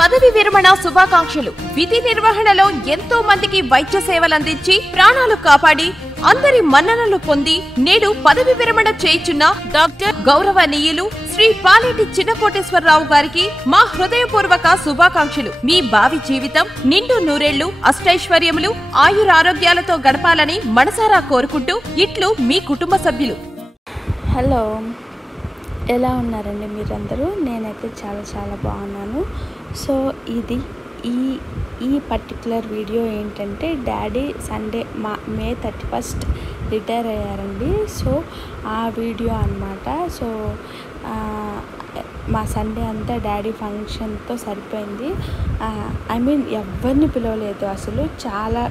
పదవి విరమణ శుభాకాంక్షలు. విధి నిర్వహణలో ఎంతో మందికి వైద్య సేవలందించి ప్రాణాలు కాపాడి అందరి మన్ననలు పొంది నేడు పదవి విరమణ చేయుచున్న డాక్టర్ గౌరవనీయులు శ్రీ పాలేటి చిన్నకోటేశ్వరరావు గారికి మా హృదయపూర్వక శుభాకాంక్షలు. మీ భావి జీవితం నిండు నూరేళ్లు అష్టైశ్వర్యములు ఆయురారోగ్యాలతో గడపాలని మనసారా కోరుకుంటూ ఇట్లు మీ కుటుంబ సభ్యులు. హలో, ఎలా ఉన్నారండి మీరందరూ? నేనైతే చాలా బాగున్నాను. సో ఇది ఈ పర్టికులర్ వీడియో ఏంటంటే, డాడీ సండే మే 31 రిటైర్ అయ్యారండి. సో ఆ వీడియో అన్నమాట. సో మా సండే అంతా డాడీ ఫంక్షన్తో సరిపోయింది. ఎవరిని పిలవలేదు, అసలు చాలా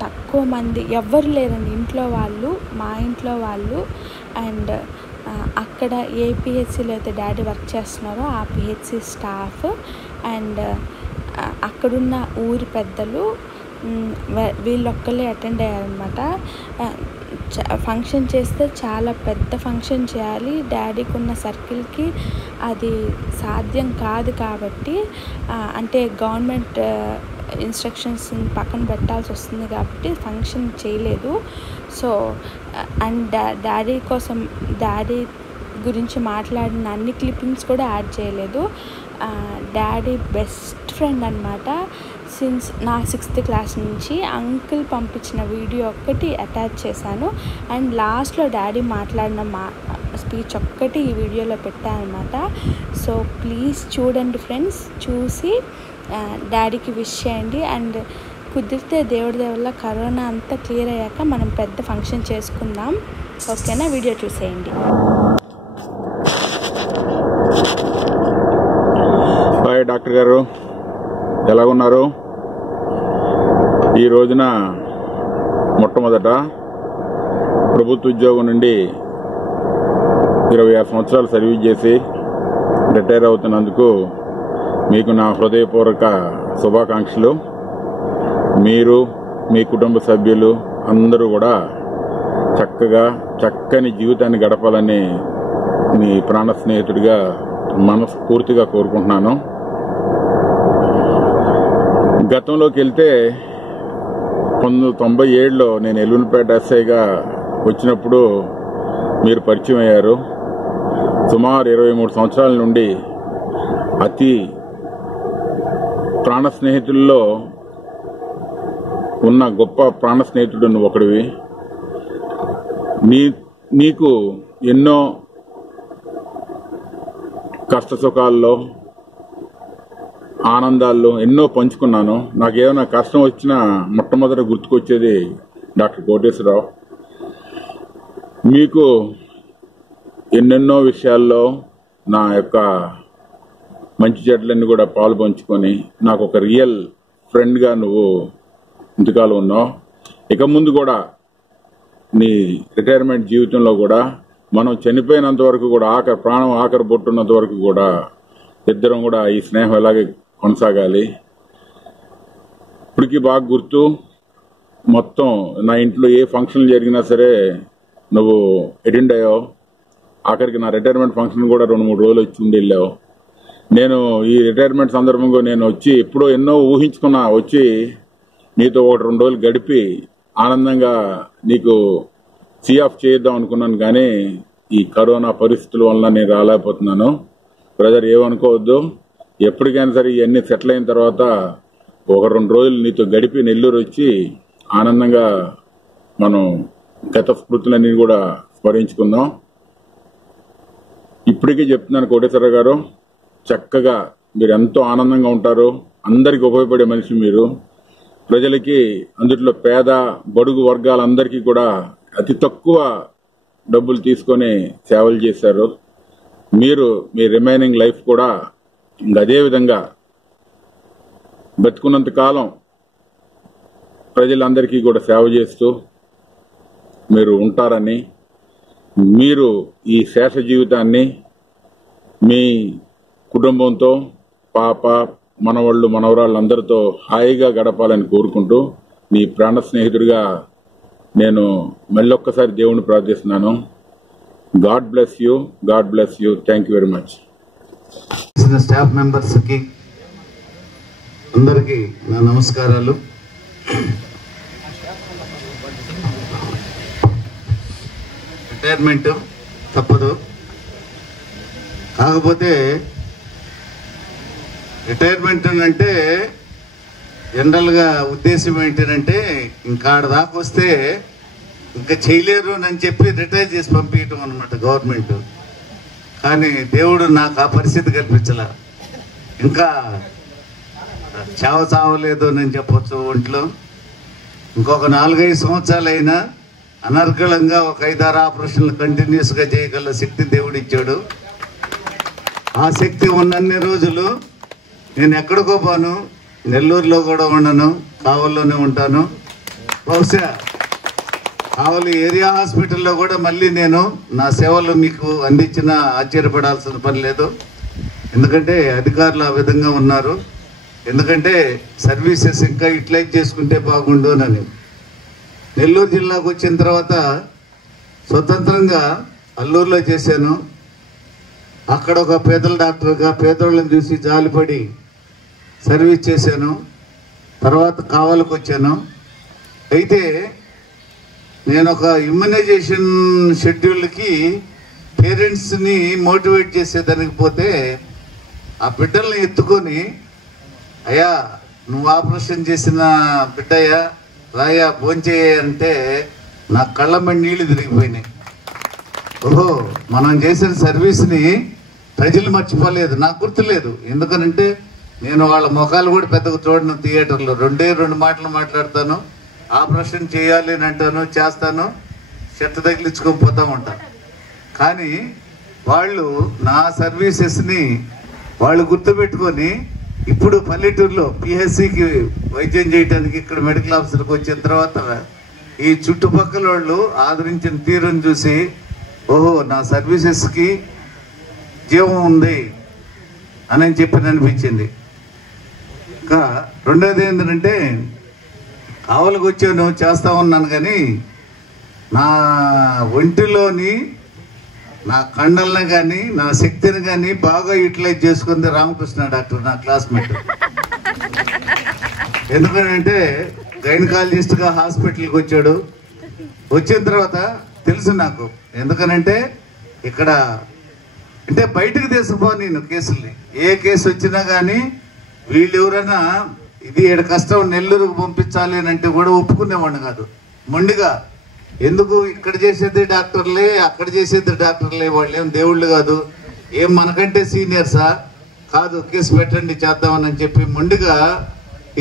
తక్కువ మంది, ఎవ్వరు లేరండి ఇంట్లో వాళ్ళు, మా ఇంట్లో వాళ్ళు అండ్ అక్కడ ఏ పిహెచ్సిలో అయితే డాడీ వర్క్ చేస్తున్నారో ఆ పిహెచ్సి స్టాఫ్ అండ్ అక్కడున్న ఊరి పెద్దలు వీళ్ళొక్కళ్ళే అటెండ్ అయ్యారనమాట. ఫంక్షన్ చేస్తే చాలా పెద్ద ఫంక్షన్ చేయాలి, డాడీకి ఉన్న సర్కిల్కి అది సాధ్యం కాదు కాబట్టి, అంటే గవర్నమెంట్ ఇన్స్ట్రక్షన్స్ పక్కన పెట్టాల్సి వస్తుంది కాబట్టి ఫంక్షన్ చేయలేదు. సో అండ్ డాడీ కోసం, డాడీ గురించి మాట్లాడిన అన్ని క్లిప్పింగ్స్ కూడా యాడ్ చేయలేదు. డాడీ బెస్ట్ ఫ్రెండ్ అనమాట. సిన్స్ నా 6th క్లాస్ నుంచి అంకుల్ పంపించిన వీడియో ఒక్కటి అటాచ్ చేశాను అండ్ లాస్ట్లో డాడీ మాట్లాడిన స్పీచ్ ఒక్కటి ఈ వీడియోలో పెట్టాను అనమాట. సో ప్లీజ్ చూడండి ఫ్రెండ్స్, చూసి డాడీకి విష్ చేయండి అండ్ కుదిరితే దేవుడి వల్ల కరోనా అంతా క్లియర్ అయ్యాక మనం పెద్ద ఫంక్షన్ చేసుకుందాం. ఓకేనా? వీడియో చూసేయండి. హాయ్ డాక్టర్ గారు, ఎలా ఉన్నారు? ఈ రోజున మొట్టమొదట ప్రభుత్వ ఉద్యోగం నుండి 26 సంవత్సరాలు సర్వీస్ చేసి రిటైర్ అవుతున్నందుకు మీకు నా హృదయపూర్వక శుభాకాంక్షలు. మీరు, మీ కుటుంబ సభ్యులు అందరూ కూడా చక్కని జీవితాన్ని గడపాలని మీ ప్రాణ స్నేహితుడిగా మనస్ఫూర్తిగా కోరుకుంటున్నాను. గతంలోకి వెళ్తే 1997లో నేను ఎల్లునిపేట ఎస్ఐగా వచ్చినప్పుడు మీరు పరిచయం అయ్యారు. సుమారు 23 సంవత్సరాల నుండి అతి ప్రాణ స్నేహితుల్లో ఉన్న గొప్ప ప్రాణ స్నేహితుడు నువ్వు ఒకడివి. నీకు ఎన్నో కష్ట సుఖాల్లో, ఆనందాల్లో ఎన్నో పంచుకున్నాను. నాకేమైనా కష్టం వచ్చినా మొట్టమొదట గుర్తుకొచ్చేది డాక్టర్ కోటేశ్వరరావు. మీకు ఎన్నెన్నో విషయాల్లో నా యొక్క మంచి చెడ్లన్నీ కూడా పాలు పంచుకొని నాకు ఒక రియల్ ఫ్రెండ్గా నువ్వు ఇంతకాలం ఉన్నావు. ఇక ముందు కూడా నీ రిటైర్మెంట్ జీవితంలో కూడా మనం చనిపోయినంత వరకు కూడా ప్రాణం ఆఖరి బొట్టున్నంత వరకు కూడా ఇద్దరం కూడా ఈ స్నేహం ఎలాగే కొనసాగాలి. ఇప్పటికీ బాగా గుర్తు, మొత్తం నా ఇంట్లో ఏ ఫంక్షన్లు జరిగినా సరే నువ్వు అటెండ్ అయ్యావు. ఆఖరికి నా రిటైర్మెంట్ ఫంక్షన్ కూడా 2-3 రోజులు వచ్చి ఉండి వెళ్ళావు. నేను ఈ రిటైర్మెంట్ సందర్భంగా నేను వచ్చి ఎప్పుడో ఎన్నో ఊహించుకున్నా, వచ్చి నీతో 1-2 రోజులు గడిపి ఆనందంగా నీకు సీ ఆఫ్ చేద్దాం అనుకున్నాను. కానీ ఈ కరోనా పరిస్థితుల వల్ల నేను రాలేకపోతున్నాను. బ్రదర్, ఏమనుకోవద్దు. ఎప్పటికైనా సరే ఇవన్నీ సెటిల్ అయిన తర్వాత 1-2 రోజులు నీతో గడిపి నెల్లూరు వచ్చి ఆనందంగా మనం గత స్మృతులన్నీ కూడా స్మరించుకుందాం. ఇప్పటికీ చెప్తున్నాను కోటేశ్వరరావు గారు, చక్కగా మీరు ఎంతో ఆనందంగా ఉంటారు. అందరికి ఉపయోగపడే మనిషి మీరు. ప్రజలకి, అందుట్లో పేద బడుగు వర్గాలందరికీ కూడా అతి తక్కువ డబ్బులు తీసుకొని సేవలు చేశారు. మీరు మీ రిమైనింగ్ లైఫ్ కూడా అదే విధంగా బతుకున్నంత కాలం ప్రజలందరికీ కూడా సేవ చేస్తూ మీరు ఉంటారని, మీరు ఈ శేష జీవితాన్ని మీ కుటుంబంతో, పాప, మనవాళ్ళు, మనవరాళ్ళందరితో హాయిగా గడపాలని కోరుకుంటూ మీ ప్రాణ స్నేహితుడిగా నేను మళ్ళొక్కసారి దేవుణ్ణి ప్రార్థిస్తున్నాను. God bless you, God bless you. Thank you very much. Staff మెంబర్స్కి అందరికీ నా నమస్కారాలు. రిటైర్మెంట్ తప్పదు, కాకపోతే రిటైర్మెంట్ అంటే జనరల్గా ఉద్దేశం ఏంటంటే ఇంకా ఆడ దాకా వస్తే ఇంకా చేయలేరు అని చెప్పి రిటైర్ చేసి పంపించడం అనమాట గవర్నమెంట్. కానీ దేవుడు నాకు ఆ పరిస్థితి కల్పించలే. ఇంకా చావలేదు అని చెప్పొచ్చు. ఒంట్లో ఇంకొక 4-5 సంవత్సరాలైనా అనర్గళంగా ఒక 5-6 ఆపరేషన్లు కంటిన్యూస్గా చేయగల శక్తి దేవుడు ఇచ్చాడు. ఆ శక్తి ఉన్నన్ని రోజులు నేను ఎక్కడికో పోను, నెల్లూరులో కూడా ఉండను, కావల్లోనే ఉంటాను. బహుశా కావలి ఏరియా హాస్పిటల్లో కూడా మళ్ళీ నేను నా సేవలు మీకు అందించిన ఆశ్చర్యపడాల్సిన పని లేదు. ఎందుకంటే అధికారులు ఆ విధంగా ఉన్నారు. ఎందుకంటే సర్వీసెస్ ఇంకా యూటిలైజ్ చేసుకుంటే బాగుండు అని. నెల్లూరు జిల్లాకు వచ్చిన తర్వాత స్వతంత్రంగా అల్లూరులో చేశాను. అక్కడ ఒక పేదల డాక్టర్గా పేదోళ్ళని చూసి జాలిపడి సర్వీస్ చేశాను. తర్వాత కావాలకు వచ్చాను. అయితే నేను ఒక ఇమ్యునైజేషన్ షెడ్యూల్కి పేరెంట్స్ని మోటివేట్ చేసేదానికి పోతే ఆ బిడ్డల్ని ఎత్తుకొని, అయ్యా నువ్వు ఆపరేషన్ చేసిన బిడ్డయ్యా రాయా భోంచేయ అంటే నా కళ్ళమ్మడి నీళ్లు తిరిగిపోయినాయి. ఓహో, మనం చేసిన సర్వీస్ని ప్రజలు మర్చిపోలేదు, నాకు గుర్తులేదు. ఎందుకనంటే నేను వాళ్ళ ముఖాలు కూడా పెద్దగా చూడను. థియేటర్లో 2 మాటలు మాట్లాడతాను, ఆపరేషన్ చేయాలి అని అంటాను, చేస్తాను, చెత్త తగిలించుకొని పోతా ఉంటాను. కానీ వాళ్ళు నా సర్వీసెస్ని వాళ్ళు గుర్తుపెట్టుకొని ఇప్పుడు పల్లెటూరులో పిహెచ్సికి వైద్యం చేయడానికి ఇక్కడ మెడికల్ ఆఫీసర్కి వచ్చిన తర్వాత ఈ చుట్టుపక్కల వాళ్ళు ఆదరించిన తీరును చూసి ఓహో నా సర్వీసెస్కి జీవం ఉంది అని చెప్పి అనిపించింది. ఇంకా రెండోది ఏంటంటే కావలికి వచ్చాను, చేస్తా ఉన్నాను, కానీ నా ఒంటిలోని నా కండల్ని కానీ నా శక్తిని కానీ బాగా యూటిలైజ్ చేసుకుంది రామకృష్ణ డాక్టర్, నా క్లాస్మేట్. ఎందుకంటే గైనకాలజిస్ట్గా హాస్పిటల్కి వచ్చాడు. వచ్చిన తర్వాత తెలుసు నాకు. ఎందుకనంటే ఇక్కడ అంటే బయటకు తీసుకుపో నేను కేసుల్ని, ఏ కేసు వచ్చినా కానీ వీళ్ళు ఎవరైనా ఇది ఏడు కష్టం నెల్లూరుకు పంపించాలి అని అంటే కూడా ఒప్పుకునేవాడిని కాదు. మొండిగా ఎందుకు ఇక్కడ చేసేది డాక్టర్లే, అక్కడ చేసేది డాక్టర్లే, వాళ్ళు ఏం దేవుళ్ళు కాదు, ఏం మనకంటే సీనియర్సా కాదు, కేసు పెట్టండి చేద్దామని చెప్పి మొండిగా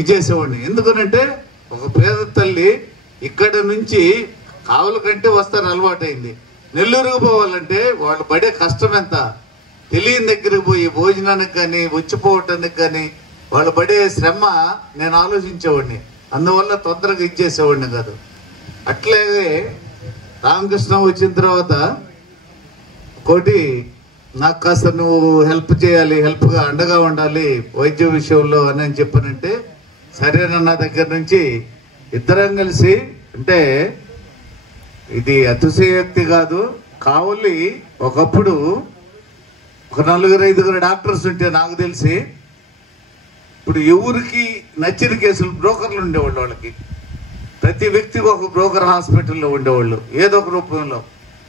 ఇచ్చేసేవాడిని. ఎందుకనంటే ఒక పేద తల్లి ఇక్కడ నుంచి కావుల కంటే వస్తారు అలవాటైంది. నెల్లూరుకు పోవాలంటే వాళ్ళు పడే కష్టం ఎంత తెలియని దగ్గరికి పోయి భోజనానికి కానీ వచ్చిపోవటానికి కానీ వాళ్ళు పడే శ్రమ నేను ఆలోచించేవాడిని. అందువల్ల తొందరగా ఇచ్చేసేవాడిని కాదు. అట్లాగే రామకృష్ణ వచ్చిన తర్వాత కోటి నాకు కాస్త నువ్వు హెల్ప్ చేయాలి, హెల్ప్గా అండగా ఉండాలి వైద్య విషయంలో అని చెప్పానంటే సరేనన్న దగ్గర నుంచి ఇద్దరం కలిసి, అంటే ఇది అతిశయోక్తి కాదు, కావలి ఒకప్పుడు ఒక 4-5 డాక్టర్స్ ఉంటే నాకు తెలిసి ఇప్పుడు ఎవరికి నచ్చిన కేసులు బ్రోకర్లు ఉండేవాళ్ళు. వాళ్ళకి ప్రతి వ్యక్తికి ఒక బ్రోకర్ హాస్పిటల్లో ఉండేవాళ్ళు. ఏదో ఒక రూపంలో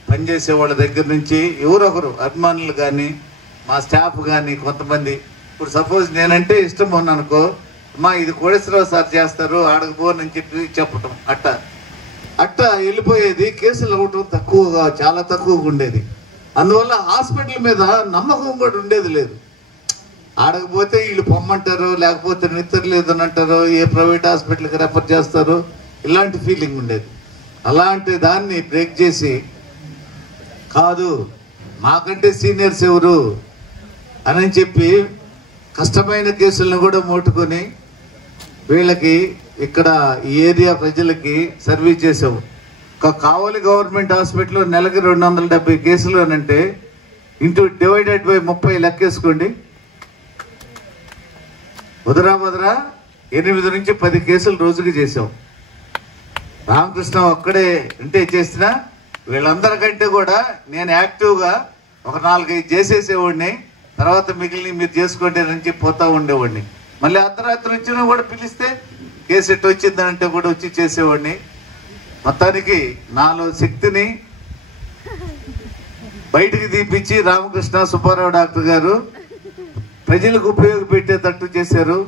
పనిచేసే వాళ్ళ దగ్గర నుంచి ఎవరొకరు అభిమానులు కానీ మా స్టాఫ్ కానీ కొంతమంది. ఇప్పుడు సపోజ్ నేనంటే ఇష్టం ఉన్నానుకో, అమ్మా ఇది కోడేశ్వరరావు సార్ చేస్తారు ఆడకపోనని చెప్పి చెప్పటం, అట్ట వెళ్ళిపోయేది. కేసులు అవ్వటం తక్కువగా, చాలా తక్కువగా ఉండేది. అందువల్ల హాస్పిటల్ మీద నమ్మకం కూడా ఉండేది లేదు. ఆడకపోతే వీళ్ళు పొమ్మంటారు, లేకపోతే నిద్ర లేదని అంటారు, ఏ ప్రైవేట్ హాస్పిటల్కి రెఫర్ చేస్తారు, ఇలాంటి ఫీలింగ్ ఉండేది. అలాంటి దాన్ని బ్రేక్ చేసి కాదు మాకంటే సీనియర్స్ ఎవరు అని చెప్పి కష్టమైన కేసులను కూడా మోటుకొని వీళ్ళకి ఇక్కడ ఈ ఏరియా ప్రజలకి సర్వీస్ చేసాము. ఒక కావలి గవర్నమెంట్ హాస్పిటల్లో నెలకి 270 కేసులు అని అంటే ఇంటూ డివైడెడ్ బై 30 లెక్కేసుకోండి. వదరా 8 నుంచి 10 కేసులు రోజుకి చేసాం. రామకృష్ణ ఒక్కడే అంటే చేసినా వీళ్ళందరికంటే కూడా నేను యాక్టివ్గా ఒక 4-5 చేసేసేవాడిని. తర్వాత మిగిలిన మీరు చేసుకోండి అని చెప్పి పోతా ఉండేవాడిని. మళ్ళీ అర్ధరాత్రి వచ్చినా కూడా పిలిస్తే కేసు ఎట్టు వచ్చిందంటే కూడా వచ్చి చేసేవాడిని. మొత్తానికి నాలో శక్తిని బయటికి తీపించి రామకృష్ణ సుబ్బారావు డాక్టర్ గారు ప్రజలకు ఉపయోగపెట్టేటట్టు చేశారు.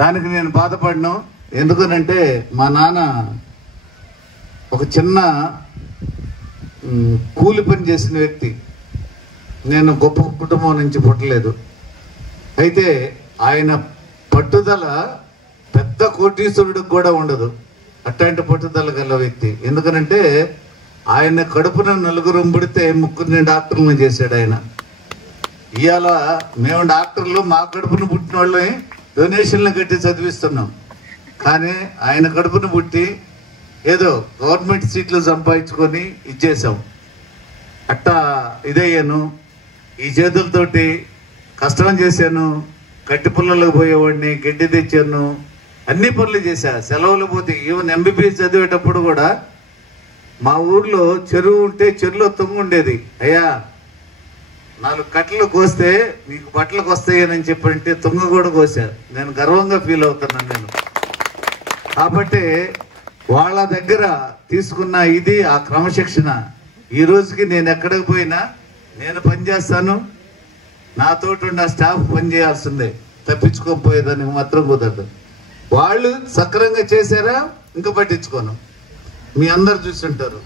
దానికి నేను బాధపడను. ఎందుకనంటే మా నాన్న ఒక చిన్న కూలి పని చేసిన వ్యక్తి. నేను గొప్ప కుటుంబం నుంచి పుట్టలేదు. అయితే ఆయన పట్టుదల పెద్ద కోటీశ్వరుడికి కూడా ఉండదు. అట్లాంటి పట్టుదల గల వ్యక్తి. ఎందుకనంటే ఆయన కడుపున 4 పుడితే 3 డాక్టర్లను చేశాడు ఆయన. ఇవాళ మేము డాక్టర్లు మా కడుపును పుట్టిన వాళ్ళని డొనేషన్లు కట్టి చదివిస్తున్నాం. కానీ ఆయన కడుపును పుట్టి ఏదో గవర్నమెంట్ సీట్లు సంపాదించుకొని ఇచ్చేసాం. అట్టా ఇదయ్యాను. ఈ చేతులతోటి కష్టం చేశాను. కట్టి పుల్లలకు పోయేవాడిని, గడ్డి తెచ్చాను, అన్ని పనులు చేశా. సెలవులు పోతే ఈవెన్ ఎంబీబీఎస్ చదివేటప్పుడు కూడా మా ఊర్లో చెరువు ఉంటే చెరువులో ఉండేది. అయ్యా 4 కట్టలు కోస్తే మీకు బట్టలకు వస్తాయని చెప్పంటే తుంగ కూడా కోసా. నేను గర్వంగా ఫీల్ అవుతున్నాను నేను. కాబట్టి వాళ్ళ దగ్గర తీసుకున్న ఇది ఆ క్రమశిక్షణ ఈ రోజుకి నేను ఎక్కడికి పోయినా నేను పనిచేస్తాను. నాతోటి ఉన్న స్టాఫ్ పనిచేయాల్సిందే, తప్పించుకోకపోయేదానికి మాత్రం కుదరదు. వాళ్ళు సక్రమంగా చేశారా ఇంకా పట్టించుకోను. మీ అందరు చూస్తుంటారు.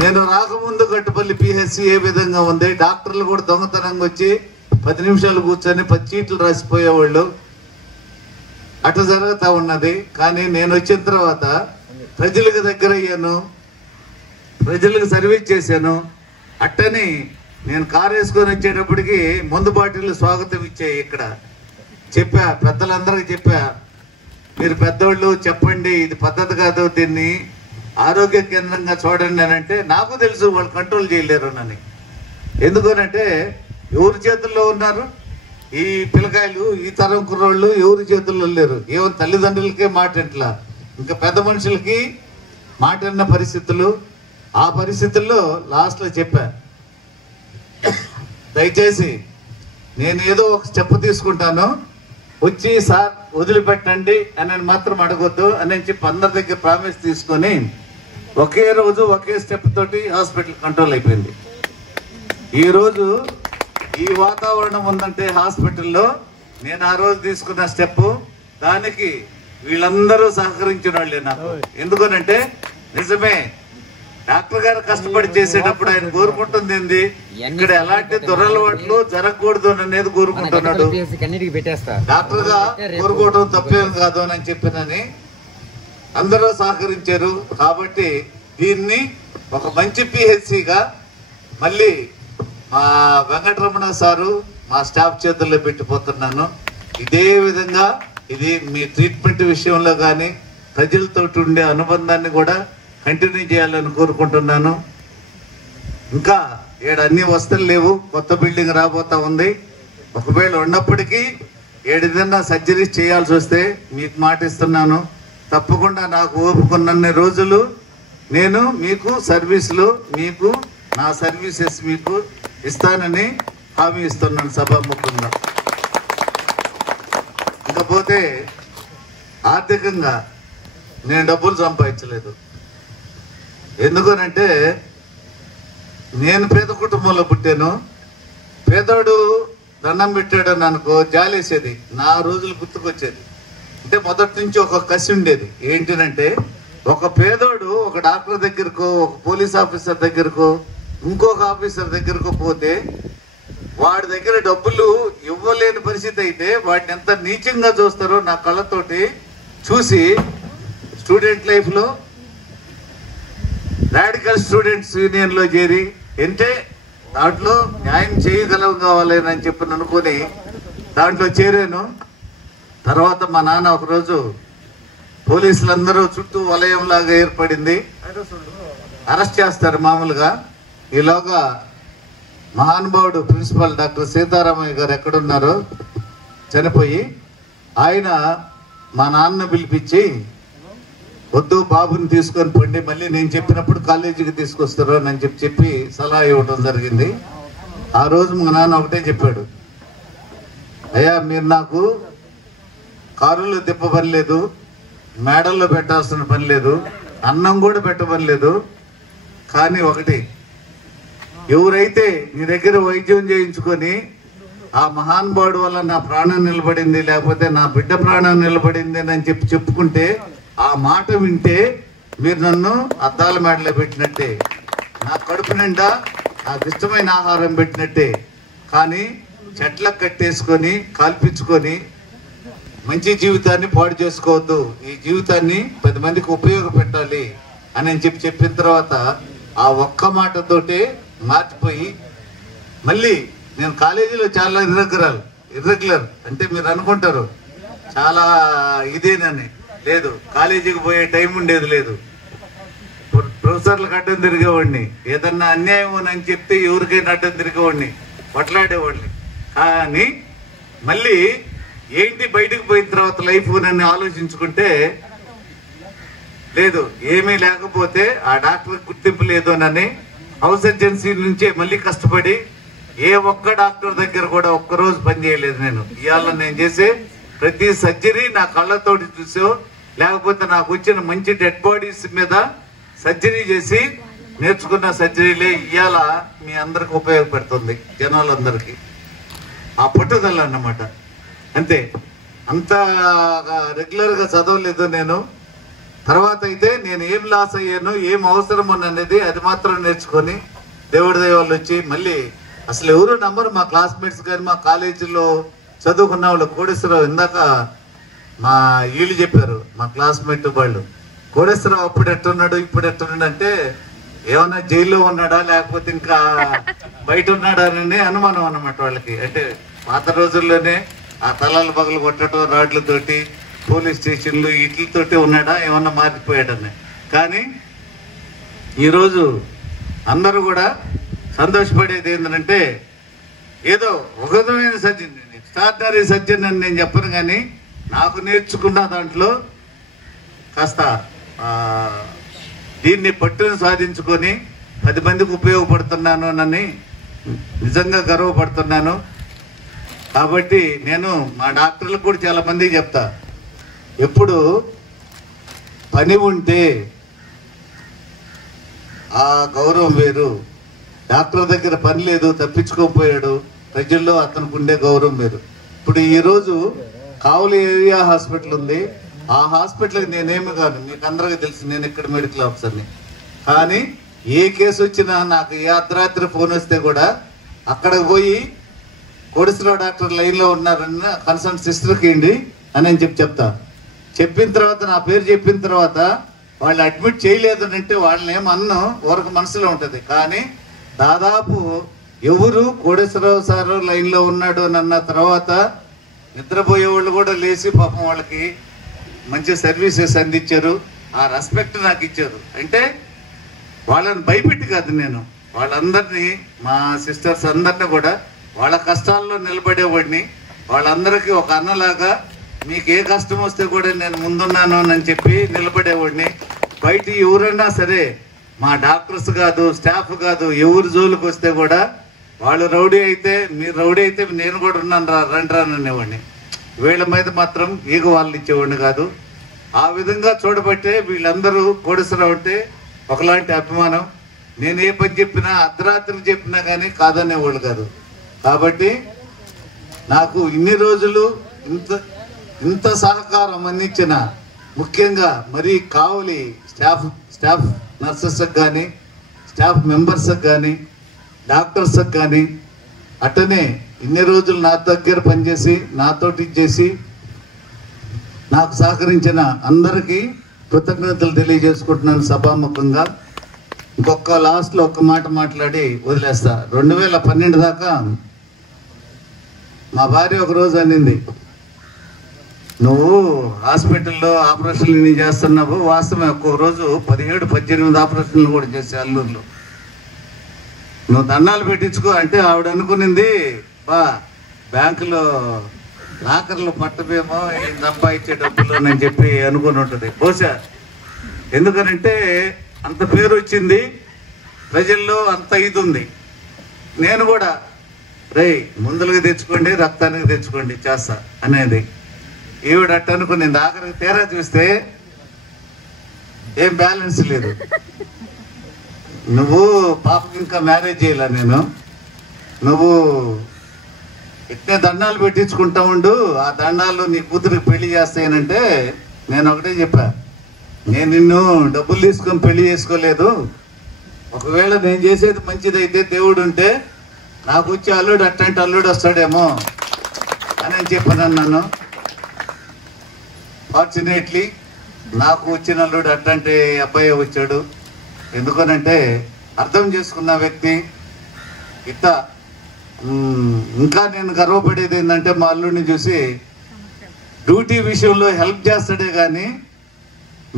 నేను రాకముందు గట్టుపల్లి పిహెచ్సి ఏ విధంగా ఉంది. డాక్టర్లు కూడా దొంగతనంగా వచ్చి 10 నిమిషాలు కూర్చొని 10 చీట్లు రాసిపోయేవాళ్ళు. అట్లా జరుగుతూ ఉన్నది. కానీ నేను వచ్చిన తర్వాత ప్రజలకు దగ్గర అయ్యాను, ప్రజలకు సర్వీస్ చేశాను. అట్టని నేను కారు వేసుకొని వచ్చేటప్పటికి మందు బాటిల్ స్వాగతం ఇచ్చాయి. ఇక్కడ చెప్పా, పెద్దలందరికీ చెప్పా, మీరు పెద్దోళ్ళు చెప్పండి, ఇది పద్ధతి కాదు, దీన్ని ఆరోగ్య కేంద్రంగా చూడండి అని అంటే నాకు తెలుసు వాళ్ళు కంట్రోల్ చేయలేరు అని. ఎందుకనంటే ఎవరి చేతుల్లో ఉన్నారు ఈ పిల్లకాయలు, ఈ తరం కుర్రోళ్ళు ఎవరి చేతుల్లో లేరు. ఏమో తల్లిదండ్రులకే మాట ఇంట్లా, ఇంకా పెద్ద మనుషులకి మాట అన్న పరిస్థితులు. ఆ పరిస్థితుల్లో లాస్ట్లో చెప్పా, దయచేసి నేను ఏదో ఒక స్టెప్ తీసుకుంటాను, వచ్చి సార్ వదిలిపెట్టండి అని మాత్రం అడగొద్దు అని చెప్పి అందరి దగ్గర ప్రామిస్ తీసుకొని ఒకే రోజు ఒకే స్టెప్ తోటి హాస్పిటల్ కంట్రోల్ అయిపోయింది. ఈరోజు ఈ వాతావరణం ఉందంటే హాస్పిటల్లో నేను ఆ రోజు తీసుకున్న స్టెప్, దానికి వీళ్ళందరూ సహకరించిన వాళ్ళే నాకు. ఎందుకనంటే నిజమే డాక్టర్ గారు కష్టపడి చేసేటప్పుడు ఆయన కోరుకుంటుంది ఏంది, ఇక్కడ ఎలాంటి దురలవాట్లు జరగకూడదు అనేది కోరుకుంటున్నాడు. డాక్టర్ గా కోరుకోవడం తప్పేం కాదు అని చెప్పినని అందరూ సహకరించారు. కాబట్టి దీన్ని ఒక మంచి పిహెచ్సిగా మళ్ళీ మా వెంకటరమణ సారు మా స్టాఫ్ చేతుల్లో పెట్టిపోతున్నాను. ఇదే విధంగా ఇది మీ ట్రీట్మెంట్ విషయంలో కానీ ప్రజలతో ఉండే అనుబంధాన్ని కూడా కంటిన్యూ చేయాలని కోరుకుంటున్నాను. ఇంకా అన్ని వసతులు లేవు, కొత్త బిల్డింగ్ రాబోతా ఉంది. ఒకవేళ ఉన్నప్పటికీ ఏదైనా సర్జరీస్ చేయాల్సి వస్తే మీకు మాట ఇస్తున్నాను, తప్పకుండా నాకు ఓపుకున్నన్ని రోజులు నేను మీకు సర్వీసులు, మీకు నా సర్వీసెస్ మీకు ఇస్తానని హామీ ఇస్తున్నాను సభాముఖంగా. ఇకపోతే ఆర్థికంగా నేను డబ్బులు సంపాదించలేదు. ఎందుకనంటే నేను పేద కుటుంబంలో పుట్టాను. పేదోడు దండం పెట్టాడని అనుకో జాలేసేది, నా రోజులు గుర్తుకొచ్చేది. అంటే మొదటి నుంచి ఒక కసి ఉండేది. ఏంటంటే ఒక పేదోడు ఒక డాక్టర్ దగ్గరకో, ఒక పోలీస్ ఆఫీసర్ దగ్గరకో, ఇంకొక ఆఫీసర్ దగ్గరకు పోతే వాడి దగ్గర డబ్బులు ఇవ్వలేని పరిస్థితి అయితే వాటిని ఎంత నీచంగా చూస్తారో నా కళ్ళతోటి చూసి స్టూడెంట్ లైఫ్లో రాడికల్ స్టూడెంట్స్ యూనియన్లో చేరి అంటే దాంట్లో న్యాయం చేయగలం కావాలని చెప్పి అనుకుని దాంట్లో చేరాను. తర్వాత మా నాన్న ఒకరోజు పోలీసులందరూ చుట్టూ వలయంలాగా ఏర్పడింది, అరెస్ట్ చేస్తారు మామూలుగా. ఈలోగా మహానుభావుడు ప్రిన్సిపల్ డాక్టర్ సీతారామయ్య గారు ఎక్కడున్నారో చనిపోయి ఆయన మా నాన్న పిలిపించి వద్దు బాబుని తీసుకొని పండి, మళ్ళీ నేను చెప్పినప్పుడు కాలేజీకి తీసుకొస్తారు అని చెప్పి సలహా ఇవ్వడం జరిగింది. ఆ రోజు మా నాన్న ఒకటే చెప్పాడు, అయ్యా మీరు నాకు కారులో తిప్పబని లేదు, మేడల్లో పెట్టాల్సిన పని లేదు, అన్నం కూడా పెట్టబని లేదు, కానీ ఒకటి, ఎవరైతే నీ దగ్గర వైద్యం చేయించుకొని ఆ మహానుభావుడు వల్ల నా ప్రాణం నిలబడింది, లేకపోతే నా బిడ్డ ప్రాణం నిలబడింది అని చెప్పుకుంటే ఆ మాట వింటే మీరు నన్ను అద్దాల మేడలో పెట్టినట్టే, నా కడుపు నిండా నాకు ఇష్టమైన ఆహారం పెట్టినట్టే. కానీ చెట్లకు కట్టేసుకొని కాల్పించుకొని మంచి జీవితాన్ని పాడు చేసుకోవద్దు, ఈ జీవితాన్ని 10 మందికి ఉపయోగపెట్టాలి అని చెప్పిన తర్వాత ఆ ఒక్క మాటతోటే మార్చిపోయి, మళ్ళీ నేను కాలేజీలో చాలా ఇర్రెగ్యులర్ అంటే మీరు అనుకుంటారు చాలా ఇదేనని, లేదు, కాలేజీకి పోయే టైం ఉండేది లేదు. ప్రొఫెసర్లకు అడ్డం తిరిగేవాడిని, ఏదన్నా అన్యాయం అని చెప్తే ఎవరికైనా అడ్డం తిరిగేవాడిని, కొట్లాడేవాడిని. కానీ మళ్ళీ ఏంటి బయటకు పోయిన తర్వాత లైఫ్ నన్ను ఆలోచించుకుంటే, లేదు ఏమీ లేకపోతే ఆ డాక్టర్ గుర్తింపు లేదోనని హౌస్ సర్జెన్సీ నుంచే మళ్ళీ కష్టపడి ఏ ఒక్క డాక్టర్ దగ్గర కూడా ఒక్కరోజు పని చేయలేదు నేను. ఇవాళ నేను చేసే ప్రతి సర్జరీ నా కళ్ళతోటి చూసో, లేకపోతే నాకు వచ్చిన మంచి డెడ్ బాడీస్ మీద సర్జరీ చేసి నేర్చుకున్న సర్జరీలే ఇవాళ మీ అందరికి ఉపయోగపడుతుంది, జనాలందరికీ. ఆ పట్టుదల అన్నమాట. అంతే, అంత రెగ్యులర్గా చదవలేదు నేను. తర్వాత అయితే నేను ఏం లాస్ అయ్యాను, ఏం అవసరం అనేది అది మాత్రం నేర్చుకొని దేవుడి దయవల్ల వచ్చి మళ్ళీ అసలు ఎవరు నమ్మరు, మా క్లాస్మేట్స్ కానీ మా కాలేజీలో చదువుకున్న వాళ్ళు. కోడేశ్వరరావు ఇందాక మా వీళ్ళు చెప్పారు, మా క్లాస్మేట్ వాళ్ళు, కోడేశ్వరరావు అప్పుడు ఎట్టున్నాడు ఇప్పుడు ఎట్టున్నాడు అంటే ఏమన్నా జైల్లో ఉన్నాడా లేకపోతే ఇంకా బయట ఉన్నాడా అని అనుమానం అన్నమాట వాళ్ళకి. అంటే పాత రోజుల్లోనే ఆ తలాలు పగలు కొట్టడం రాడ్లతోటి, పోలీస్ స్టేషన్లు వీటితోటి ఉన్నాడా, ఏమన్నా మారిపోయాడని. కానీ ఈరోజు అందరూ కూడా సంతోషపడేది ఏంటంటే, ఏదో ఒక విధమైన సర్జన్, ఎక్స్ట్రాడినరీ సర్జన్ అని నేను చెప్పను, కానీ నాకు నేర్చుకున్న దాంట్లో కాస్త దీన్ని పట్టును సాధించుకొని 10 మందికి ఉపయోగపడుతున్నాను అని నిజంగా గర్వపడుతున్నాను. కాబట్టి నేను మా డాక్టర్లకు కూడా చాలా మందికి చెప్తా, ఎప్పుడు పని ఉంటే ఆ గౌరవం వేరు, డాక్టర్ దగ్గర పని లేదు తప్పించుకోపోయాడు, ప్రజల్లో అతనికి ఉండే గౌరవం వేరు. ఇప్పుడు ఈరోజు కావలి ఏరియా హాస్పిటల్ ఉంది, ఆ హాస్పిటల్కి నేనేమి కాదు, మీకు అందరికీ తెలుసు, నేను ఇక్కడ మెడికల్ ఆఫీసర్ని. కానీ ఏ కేసు వచ్చినా నాకు ఏ అర్ధరాత్రి ఫోన్ వస్తే కూడా అక్కడికి పోయి కోడేశ్వరరావు డాక్టర్ లైన్లో ఉన్నారన్న కన్సల్ట్ సిస్టర్కి ఏంటి అని చెప్తా. చెప్పిన తర్వాత నా పేరు చెప్పిన తర్వాత వాళ్ళు అడ్మిట్ చేయలేదు అంటే వాళ్ళని ఏమన్నా వరకు మనసులో ఉంటుంది. కానీ దాదాపు ఎవరు కోడేశ్వరరావు సార్ లైన్లో ఉన్నాడు అని అన్న తర్వాత నిద్రపోయే వాళ్ళు కూడా లేచి పాపం వాళ్ళకి మంచి సర్వీసెస్ అందించారు, ఆ రెస్పెక్ట్ నాకు ఇచ్చారు. అంటే వాళ్ళని భయపెట్టి కాదు, నేను వాళ్ళందరినీ మా సిస్టర్స్ అందరినీ కూడా వాళ్ళ కష్టాల్లో నిలబడేవాడిని. వాళ్ళందరికీ ఒక అన్నలాగా మీకు ఏ కష్టం వస్తే కూడా నేను ముందున్నాను అని చెప్పి నిలబడేవాడిని. బయట ఎవరైనా సరే మా డాక్టర్స్ కాదు, స్టాఫ్ కాదు, ఎవరు జోలికి వస్తే కూడా వాళ్ళు రౌడీ అయితే మీరు రౌడీ అయితే నేను కూడా ఉన్నాను రండి అనేవాడిని. వీళ్ళ మీద మాత్రం ఈగ వాళ్ళు ఇచ్చేవాడిని కాదు. ఆ విధంగా చూడబట్టే వీళ్ళందరూ కోడేశ్వరరావు అంటే ఒకలాంటి అభిమానం. నేను ఏ పని చెప్పినా అర్ధరాత్రి చెప్పినా కానీ కాదనేవాళ్ళు కాదు. కాబట్టి నాకు ఇన్ని రోజులు ఇంత సహకారం అందించిన ముఖ్యంగా మరి కావలి స్టాఫ్ నర్సెస్కి కానీ, స్టాఫ్ మెంబర్స్కి కానీ, డాక్టర్స్కి కానీ, అట్టనే ఇన్ని రోజులు నా దగ్గర పనిచేసి నాతోటి చేసి నాకు సహకరించిన అందరికీ కృతజ్ఞతలు తెలియజేసుకుంటున్నాను సభాముఖంగా. ఇంకొక లాస్ట్లో ఒక్క మాట మాట్లాడి వదిలేస్తా. 2012 దాకా మా భార్య ఒకరోజు అనింది, నువ్వు హాస్పిటల్లో ఆపరేషన్లు నీ చేస్తున్నావు. వాస్తవమే, ఒక్కొక్క రోజు 17-18 ఆపరేషన్లు కూడా చేసే అల్లూరులో. నువ్వు దండాలు పెట్టించుకో అంటే ఆవిడ అనుకునింది, బ్యాంకులో లాకర్లు పట్టమేమో సంపాదించే డబ్బులు అని చెప్పి అనుకుని ఉంటుంది. బహుశా ఎందుకనంటే అంత పేరు వచ్చింది ప్రజల్లో, అంత ఇది ఉంది. నేను కూడా ముందులుగా తెచ్చుకోండి, రక్తానికి తెచ్చుకోండి చేస్తా అనేది. ఈవిడ అట్ట అనుకునేది. ఆఖరికి తీరా చూస్తే ఏం బ్యాలెన్స్ లేదు. నువ్వు పాపకి ఇంకా మ్యారేజ్ చేయాల, నువ్వు ఇట్నే దండాలు పెట్టించుకుంటా ఉండు, ఆ దండాలు నీ కూతురికి పెళ్లి చేస్తాయనంటే నేను ఒకటే చెప్పా, నేను నిన్ను డబ్బులు తీసుకొని పెళ్లి చేసుకోలేదు. ఒకవేళ నేను చేసేది మంచిదైతే దేవుడు ఉంటే నాకు వచ్చి అల్లుడు అట్లాంటి అల్లుడు వస్తాడేమో అని చెప్పాను. ఫార్చునేట్లీ నాకు వచ్చిన అల్లుడు అట్లాంటి అబ్బాయి వచ్చాడు. ఎందుకనంటే అర్థం చేసుకున్న వ్యక్తి. ఇంకా నేను గర్వపడేది ఏంటంటే మా అల్లుడిని చూసి డ్యూటీ విషయంలో హెల్ప్ చేస్తాడే కానీ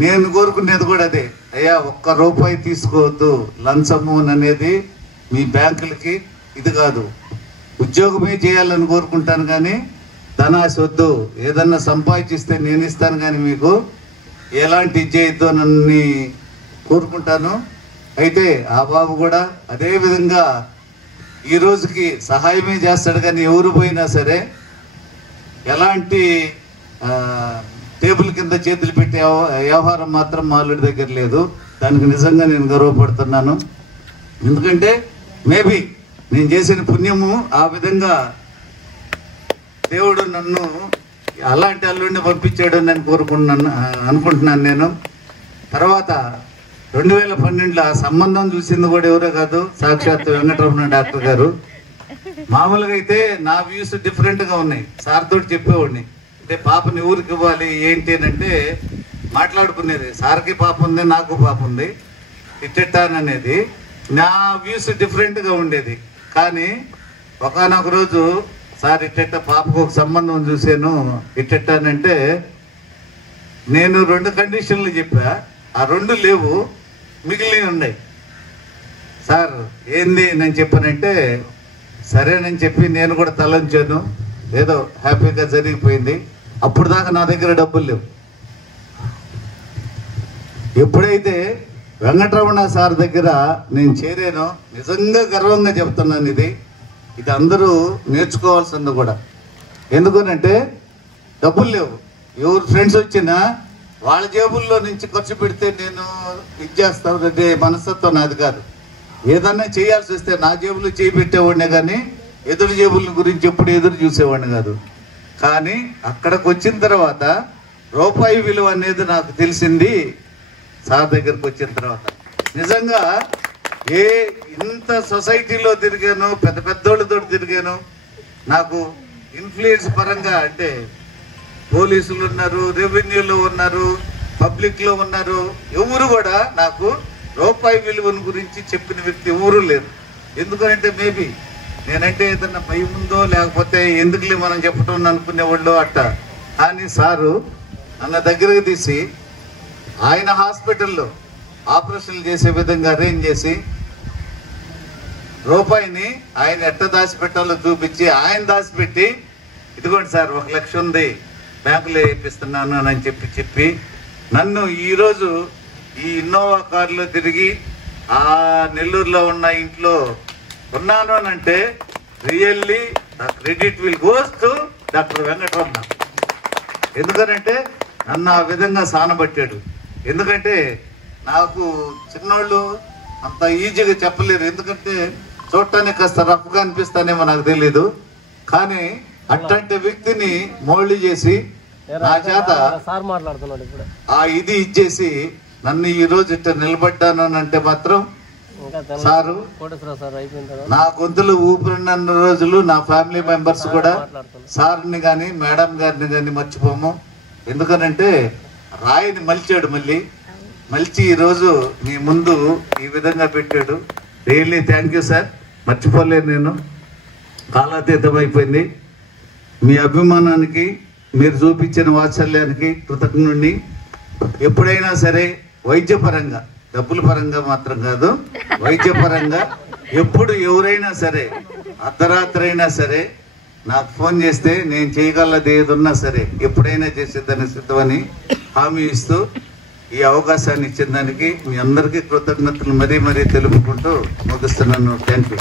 నేను కోరుకునేది కూడా అదే, అయ్యా ₹1 తీసుకోవద్దు లంచము అనేది మీ బ్యాంకులకి ఇది కాదు, ఉద్యోగమే చేయాలని కోరుకుంటాను కానీ ధనాశ వద్దు. ఏదన్నా సంపాదించిస్తే నేను ఇస్తాను కానీ మీకు ఎలాంటి చేయొద్దు అని కోరుకుంటాను. అయితే ఆ బాబు కూడా అదే విధంగా ఈ రోజుకి సహాయమే చేస్తాడు కానీ ఎవరు పోయినా సరే ఎలాంటి టేబుల్ కింద చేతులు పెట్టే వ్యవహారం మాత్రం మా అల్లుడి దగ్గర లేదు. దానికి నిజంగా నేను గర్వపడుతున్నాను. ఎందుకంటే మేబీ నేను చేసిన పుణ్యము ఆ విధంగా దేవుడు నన్ను అలాంటి అల్లుడిని పంపించాడు అని అనుకుంటున్నాను నేను. తర్వాత 2012లో ఆ సంబంధం చూసింది కూడా ఎవరో కాదు, సాక్షాత్ వెంకటరమణ డాక్టర్ గారు. మామూలుగా అయితే నా వ్యూస్ డిఫరెంట్గా ఉన్నాయి. సార్ తోటి చెప్పేవాడిని, అంటే పాపని ఊరికి ఇవ్వాలి ఏంటి అని అంటే మాట్లాడుకునేది. సార్కి పాప ఉంది, నాకు పాప ఉంది, ఇట్టెట్టాననేది నా వ్యూస్ డిఫరెంట్గా ఉండేది. కానీ ఒకనొక రోజు సార్ ఇట్టెట్ట పాపకు ఒక సంబంధం చూశాను ఇట్టెట్టానంటే నేను 2 కండిషన్లు చెప్పా, ఆ 2 లేవు, మిగిలినవి ఉన్నాయి. సార్ ఏంది నేను చెప్పానంటే సరేనని చెప్పి నేను కూడా తలంచాను. ఏదో హ్యాపీగా జరిగిపోయింది. అప్పుడు దాకా నా దగ్గర డబ్బులు లేవు. ఎప్పుడైతే వెంకటరమణ సార్ దగ్గర నేను చేరానో నిజంగా గర్వంగా చెప్తున్నాను. ఇది అందరూ నేర్చుకోవాల్సింది కూడా. ఎందుకనంటే డబ్బులు లేవు. ఎవరు ఫ్రెండ్స్ వచ్చినా వాళ్ళ జేబుల్లో నుంచి ఖర్చు పెడితే నేను ఇచ్చేస్తాను అంటే మనస్తత్వం నాది కాదు. ఏదన్నా చేయాల్సి వస్తే నా జేబులో చేయి పెట్టేవాడినే కానీ ఎదురు జేబుల గురించి ఎప్పుడు ఎదురు చూసేవాడిని కాదు. కానీ అక్కడికి వచ్చిన తర్వాత రూపాయి విలువ అనేది నాకు తెలిసింది సార్ దగ్గరకు వచ్చిన తర్వాత. నిజంగా ఇంత సొసైటీలో తిరిగాను, పెద్ద పెద్దోళ్ళతో తిరిగాను. నాకు ఇన్ఫ్లుయెన్స్ పరంగా అంటే పోలీసులు ఉన్నారు, రెవెన్యూలో ఉన్నారు, పబ్లిక్లో ఉన్నారు. ఎవరు కూడా నాకు రూపాయి విలువను గురించి చెప్పిన వ్యక్తి ఎవరు లేరు. ఎందుకంటే మేబీ నేనంటే ఏదన్నా భయం ఉందో లేకపోతే ఎందుకులే మనం చెప్పటం అనుకునేవాళ్ళు అట్ట. కానీ సారు నన్న దగ్గరకు తీసి ఆయన హాస్పిటల్లో ఆపరేషన్లు చేసే విధంగా అరేంజ్ చేసి రూపాయిని ఆయన ఎట్ట దాచిపెట్టాలో చూపించి ఆయన దాచిపెట్టి ఇదిగోండి సార్ 1 లక్ష ఉంది బ్యాంకులో వేపిస్తున్నాను అని చెప్పి నన్ను ఈరోజు ఈ ఇన్నోవా కారులో తిరిగి ఆ నెల్లూరులో ఉన్న ఇంట్లో ఉన్నాను అని అంటే really the credit will goes to doctor Venkataramana. ఎందుకనంటే నన్ను ఆ విధంగా సానబట్టాడు. ఎందుకంటే నాకు చిన్నోళ్ళు అంత ఈజీగా చెప్పలేరు. ఎందుకంటే చూడటానికి కాస్త రఫ్గా అనిపిస్తానేమో నాకు తెలీదు. కానీ అట్లాంటి వ్యక్తిని మోల్డ్ చేసి నా చేత ఆ ఇది ఇచ్చేసి నన్ను ఈ రోజు ఇట్లా నిలబడ్డాను అని అంటే మాత్రం సారు నా గొంతులు ఊపిరిన్న రోజులు నా ఫ్యామిలీ మెంబర్స్ కూడా సార్ని కానీ మేడం గారిని కానీ మర్చిపోము. ఎందుకనంటే రాయిని మలిచాడు, మలిచి ఈరోజు మీ ముందు ఈ విధంగా పెట్టాడు. Really thank you sir. మర్చిపోలేను నేను. కాలాతీతం అయిపోయింది. మీ అభిమానానికి మీరు చూపించిన వాత్సల్యానికి కృతజ్ఞుడిని. ఎప్పుడైనా సరే వైద్యపరంగా, డబ్బుల పరంగా మాత్రం కాదు, వైద్యపరంగా ఎప్పుడు ఎవరైనా సరే అర్ధరాత్రి అయినా సరే నాకు ఫోన్ చేస్తే నేను చేయగలది ఏదున్నా సరే ఎప్పుడైనా చేసేదాన్ని సిద్ధమని హామీ ఇస్తూ ఈ అవకాశాన్ని ఇచ్చిన దానికి మీ అందరికీ కృతజ్ఞతలు మరీ తెలుపుకుంటూ ముగిస్తున్నాను. Thank you.